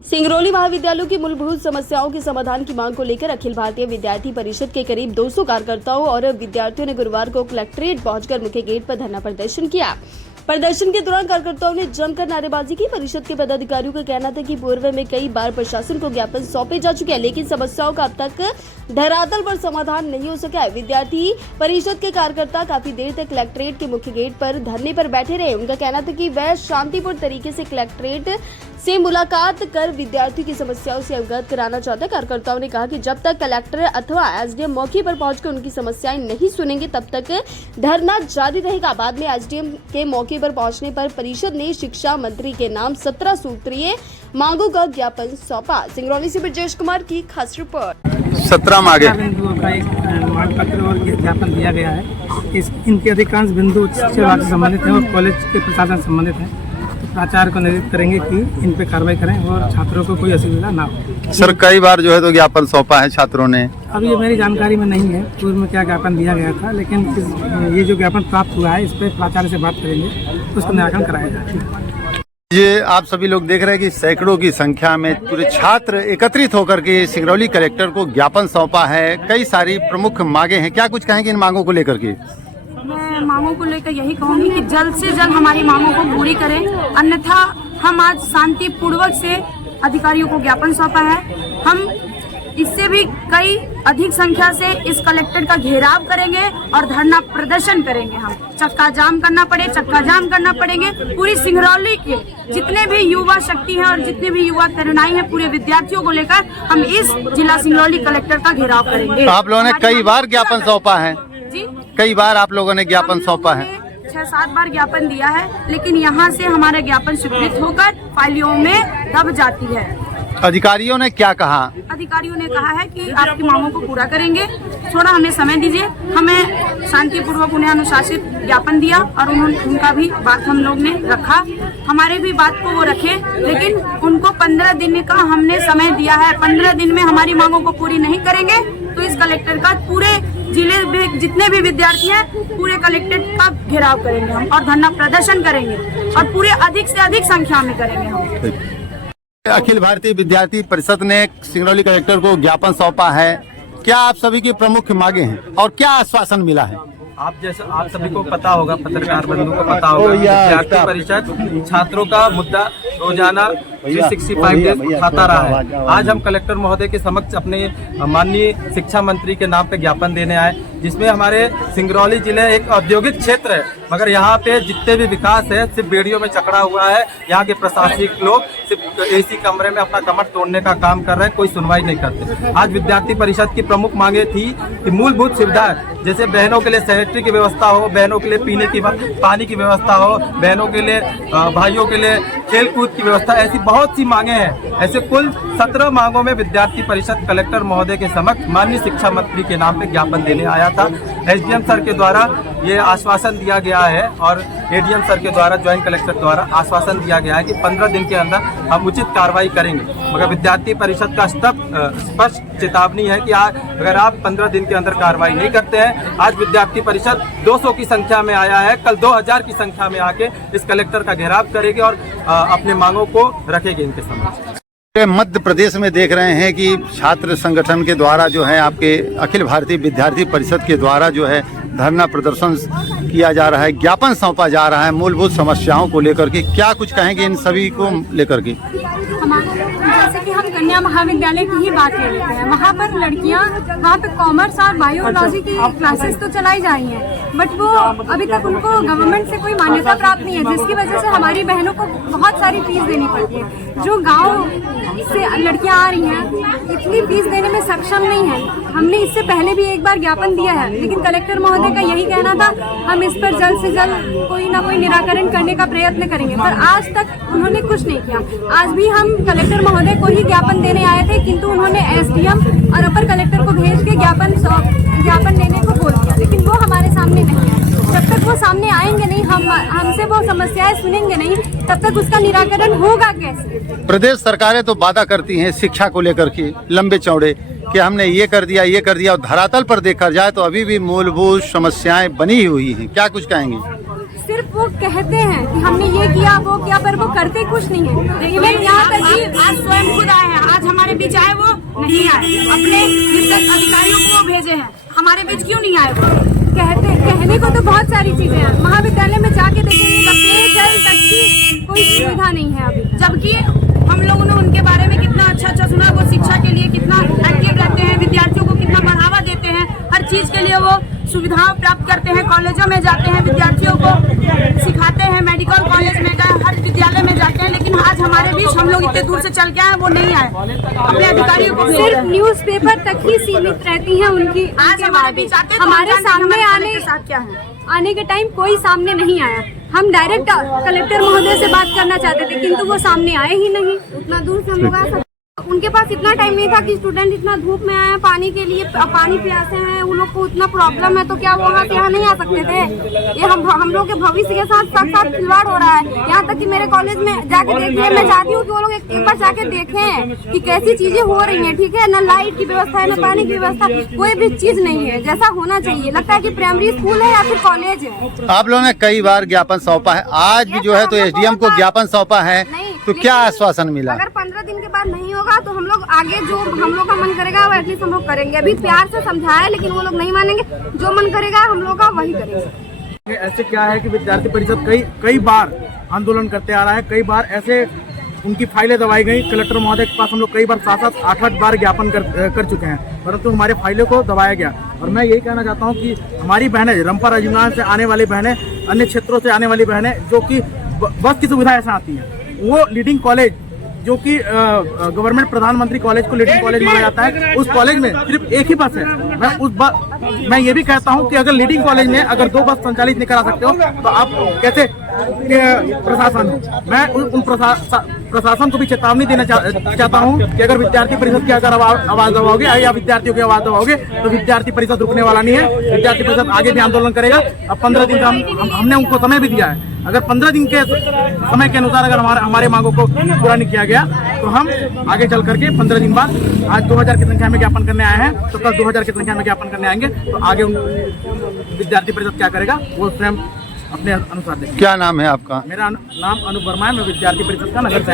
सिंगरौली महाविद्यालयों की मूलभूत समस्याओं के समाधान की मांग को लेकर अखिल भारतीय विद्यार्थी परिषद के करीब 200 कार्यकर्ताओं और विद्यार्थियों ने गुरुवार को कलेक्ट्रेट पहुंचकर मुख्य गेट पर धरना प्रदर्शन किया। प्रदर्शन के दौरान कार्यकर्ताओं ने जमकर नारेबाजी की। परिषद के पदाधिकारियों का कहना था कि पूर्व में कई बार प्रशासन को ज्ञापन सौंपे जा चुके हैं, लेकिन समस्याओं का अब तक धरातल पर समाधान नहीं हो सका है। विद्यार्थी परिषद के कार्यकर्ता काफी देर तक कलेक्ट्रेट के मुख्य गेट पर धरने पर बैठे रहे। उनका कहना था कि वह शांतिपूर्ण तरीके से कलेक्ट्रेट से मुलाकात कर विद्यार्थियों की समस्याओं से अवगत कराना चाहते हैं। कार्यकर्ताओं ने कहा कि जब तक कलेक्टर अथवा एसडीएम मौके पर पहुंचकर उनकी समस्याएं नहीं सुनेंगे तब तक धरना जारी रहेगा। बाद में एसडीएम के मौके पर पहुंचने पर परिषद ने शिक्षा मंत्री के नाम 17 सूत्रीय मांगों का ज्ञापन सौंपा। सिंगरौली से ब्रजेश कुमार की खास रिपोर्ट। 17 मांगे बिंदुओं का एक मांग पत्र और ज्ञापन दिया गया है। इनके अधिकांश बिंदु शिक्षा विभाग से संबंधित हैं और कॉलेज के प्रशासन से संबंधित हैं। प्राचार्य को निर्देशित करेंगे कि इन पे कार्रवाई करें और छात्रों को कोई असुविधा ना हो। सर, कई बार जो है तो ज्ञापन सौंपा है छात्रों ने। अभी ये मेरी जानकारी में नहीं है पूर्व में क्या ज्ञापन दिया गया था, लेकिन ये जो ज्ञापन प्राप्त हुआ है इस पर प्राचार्य से बात करेंगे, उसका निराकरण कराया जाएगा। ये आप सभी लोग देख रहे हैं कि सैकड़ों की संख्या में पूरे छात्र एकत्रित होकर के सिंगरौली कलेक्टर को ज्ञापन सौंपा है। कई सारी प्रमुख मांगे हैं, क्या कुछ कहेंगे इन मांगों को लेकर के? मैं मांगों को लेकर यही कहूंगी कि जल्द से जल्द हमारी मांगों को पूरी करें, अन्यथा हम आज शांतिपूर्वक से अधिकारियों को ज्ञापन सौंपा है। हम इससे भी कई अधिक संख्या से इस कलेक्टर का घेराव करेंगे और धरना प्रदर्शन करेंगे। हम चक्का जाम करना पड़ेंगे। पूरी सिंगरौली के जितने भी युवा शक्ति हैं और जितने भी युवा तरुणाई हैं, पूरे विद्यार्थियों को लेकर हम इस जिला सिंगरौली कलेक्टर का घेराव करेंगे। तो आप लोगों ने कई बार ज्ञापन सौंपा है? जी, कई बार आप लोगों ने ज्ञापन सौंपा है? 6-7 बार ज्ञापन दिया है, लेकिन यहाँ से हमारा ज्ञापन स्वीकृत होकर फाइलों में दब जाती है। अधिकारियों ने क्या कहा? अधिकारियों ने कहा है कि आपकी मांगों को पूरा करेंगे, थोड़ा हमें समय दीजिए। हमें शांतिपूर्वक उन्हें अनुशासित ज्ञापन दिया और उनका भी बात हम लोग ने रखा, हमारे भी बात को वो रखे, लेकिन उनको 15 दिन का हमने समय दिया है। 15 दिन में हमारी मांगों को पूरी नहीं करेंगे तो इस कलेक्टर का पूरे जिले में जितने भी विद्यार्थी हैं पूरे कलेक्ट्रेट का घेराव करेंगे हम और धरना प्रदर्शन करेंगे और पूरे अधिक से अधिक संख्या में करेंगे हम। अखिल भारतीय विद्यार्थी परिषद ने सिंगरौली कलेक्टर को ज्ञापन सौंपा है। क्या आप सभी की प्रमुख मांगे हैं और क्या आश्वासन मिला है? आप सभी को पता होगा, पत्रकार बंधु को पता होगा, विद्यार्थी परिषद छात्रों का मुद्दा रोजाना 365 डेज उठाता रहा है। आज हम कलेक्टर महोदय के समक्ष अपने माननीय शिक्षा मंत्री के नाम पे ज्ञापन देने आए, जिसमें हमारे सिंगरौली जिले एक औद्योगिक क्षेत्र है, मगर यहाँ पे जितने भी विकास है सिर्फ बेड़ियों में चकड़ा हुआ है। यहाँ के प्रशासनिक लोग सिर्फ एसी कमरे में अपना कमर तोड़ने का काम कर रहे हैं, कोई सुनवाई नहीं करते। आज विद्यार्थी परिषद की प्रमुख मांगे थी कि मूलभूत सुविधाएं जैसे बहनों के लिए सैनिटरी की व्यवस्था हो, बहनों के लिए पीने की पानी की व्यवस्था हो, बहनों के लिए भाइयों के लिए खेल कूद की व्यवस्था, ऐसी बहुत सी मांगे हैं। ऐसे कुल 17 मांगों में विद्यार्थी परिषद कलेक्टर महोदय के समक्ष माननीय शिक्षा मंत्री के नाम पे ज्ञापन देने आया था। एसडीएम सर के द्वारा ये आश्वासन दिया गया है और एडीएम सर के द्वारा ज्वाइंट कलेक्टर द्वारा आश्वासन दिया गया है कि 15 दिन के अंदर हम उचित कार्रवाई करेंगे। मगर विद्यार्थी परिषद का स्पष्ट चेतावनी है कि अगर आप 15 दिन के अंदर कार्रवाई नहीं करते हैं, आज विद्यार्थी परिषद 200 की संख्या में आया है, कल 2000 की संख्या में आके इस कलेक्टर का घेराव करेगी और अपने मांगों को रखेगी इनके समक्ष। मध्य प्रदेश में देख रहे हैं कि छात्र संगठन के द्वारा जो है आपके अखिल भारतीय विद्यार्थी परिषद के द्वारा जो है धरना प्रदर्शन किया जा रहा है, ज्ञापन सौंपा जा रहा है मूलभूत समस्याओं को लेकर के। क्या कुछ कहेंगे इन सभी को लेकर के? जैसे कि हम कन्या महाविद्यालय की ही बात कर लेते हैं, वहाँ पर लड़कियाँ वहाँ पे कॉमर्स और बायोलॉजी की क्लासेस तो चलाई जा रही हैं, बट वो अभी तक उनको गवर्नमेंट से कोई मान्यता प्राप्त नहीं है, जिसकी वजह से हमारी बहनों को बहुत सारी फीस देनी पड़ती है। जो गाँव से लड़कियां आ रही हैं इतनी फीस देने में सक्षम नहीं है। हमने इससे पहले भी एक बार ज्ञापन दिया है, लेकिन कलेक्टर महोदय का यही कहना था हम इस पर जल्द से जल्द कोई ना कोई निराकरण करने का प्रयत्न करेंगे, पर आज तक उन्होंने कुछ नहीं किया। आज भी हम कलेक्टर महोदय को ही ज्ञापन देने आए थे, किंतु उन्होंने एसडीएम और अपर कलेक्टर को भेज के ज्ञापन देने को बोल दिया, लेकिन वो हमारे सामने नहीं है। जब तक वो सामने आएंगे नहीं, हमसे वो समस्याएं सुनेंगे नहीं, तब तक उसका निराकरण होगा कैसे? प्रदेश सरकारें तो वादा करती हैं शिक्षा को लेकर के लंबे चौड़े कि हमने ये कर दिया और धरातल पर देखा जाए तो अभी भी मूलभूत समस्याएं बनी हुई हैं। क्या कुछ कहेंगे? सिर्फ वो कहते हैं कि हमने ये किया वो किया, पर वो करते कुछ नहीं है। इवन यहाँ तक कि आज स्वयं खुद आए हैं, आज हमारे बीच आए वो नहीं आए, अपने निर्देश अधिकारियों को वो भेजे हैं, हमारे बीच क्यों नहीं आए वो? कहने को तो बहुत सारी चीजें हैं, महाविद्यालय में जाके देखेंगे पेयजल तक की कोई सुविधा नहीं है अभी। जबकि हम लोगों ने उनके बारे में कितना अच्छा सुना, वो शिक्षा के लिए कितना एक्टिव रहते हैं, विद्यार्थियों को कितना बढ़ावा देते हैं, हर चीज के लिए वो सुविधाएं प्राप्त करते हैं, कॉलेजों में जाते हैं, विद्यार्थियों को सिखाते हैं, मेडिकल कॉलेज में गए, हर विद्यालय में जाते हैं। लेकिन आज हमारे बीच हम लोग इतने दूर से चल के आए, वो नहीं आए, अपने अधिकारियों को सिर्फ न्यूज़पेपर तक ही सीमित रहती है उनकी। आज हमारे बीच आते तो हमारे सामने क्या है आने के टाइम कोई सामने नहीं आया। हम डायरेक्ट कलेक्टर महोदय से बात करना चाहते थे, किंतु वो सामने आए ही नहीं। उतना दूर से हम लोग आ सकते, उनके पास इतना टाइम नहीं था कि स्टूडेंट इतना धूप में आए पानी के लिए, पानी प्यासे हैं, उन लोग को इतना प्रॉब्लम है, तो क्या वो वहाँ से यहाँ नहीं आ सकते थे? ये हम लोग के भविष्य के साथ खिलवाड़ हो रहा है। यहाँ तक कि मेरे कॉलेज में जाके देखिए, मैं चाहती हूँ कि वो लोग एक बार जाके देखें कि कैसी चीजें हो रही हैं। ठीक है, न लाइट की व्यवस्था है, न पानी की व्यवस्था, कोई भी चीज नहीं है जैसा होना चाहिए। लगता है कि प्राइमरी स्कूल है या फिर कॉलेज है। आप लोगों ने कई बार ज्ञापन सौंपा है, आज भी जो है तो एसडीएम को ज्ञापन सौंपा है, तो क्या आश्वासन मिला? अगर 15 दिन के बाद नहीं होगा तो हम लोग आगे जो हम लोग का मन करेगा वो एटलीस्ट हम लोग करेंगे। अभी प्यार से समझाया लेकिन वो लोग नहीं मानेंगे, जो मन करेगा हम लोग का वही करेंगे। ऐसे क्या है कि विद्यार्थी परिषद कई बार आंदोलन करते आ रहा है, कई बार ऐसे उनकी फाइलें दबाई गई। कलेक्टर महोदय के पास हम लोग कई बार 7-7, 8-8 बार ज्ञापन कर चुके हैं, परंतु हमारे फाइलों को दबाया गया। और मैं यही कहना चाहता हूं कि हमारी बहनें, रंपा राजीवनाथ से आने वाली बहनें, अन्य क्षेत्रों से आने वाली बहनें, जो कि बस की सुविधा ऐसा आती है, वो लीडिंग कॉलेज जो कि गवर्नमेंट प्रधानमंत्री कॉलेज को लीडिंग कॉलेज माना जाता है, उस कॉलेज में सिर्फ एक ही बस है। मैं ये भी कहता हूँ कि अगर लीडिंग कॉलेज में अगर 2 बस संचालित नहीं करा सकते हो तो आप कैसे प्रशासन हो? मैं उन प्रशासन को भी चेतावनी देना चाहता हूँ कि अगर विद्यार्थी परिषद की अगर आवाज दबाओगे या विद्यार्थियों की आवाज दबाओगे तो विद्यार्थी परिषद रुकने वाला नहीं है। विद्यार्थी परिषद आगे भी आंदोलन करेगा। अब 15 दिन का हमने उनको समय भी दिया है। अगर 15 दिन के समय के अनुसार अगर हमारे मांगों को पूरा नहीं किया गया तो हम आगे चल करके 15 दिन बाद, आज 2000 की संख्या में ज्ञापन करने आए हैं तो कल 2000 की संख्या में ज्ञापन करने आएंगे। तो आगे विद्यार्थी परिषद क्या करेगा वो स्वयं अपने अनुसार देखें। क्या नाम है आपका? मेरा नाम अनूप वर्मा है, मैं विद्यार्थी परिषद का नगर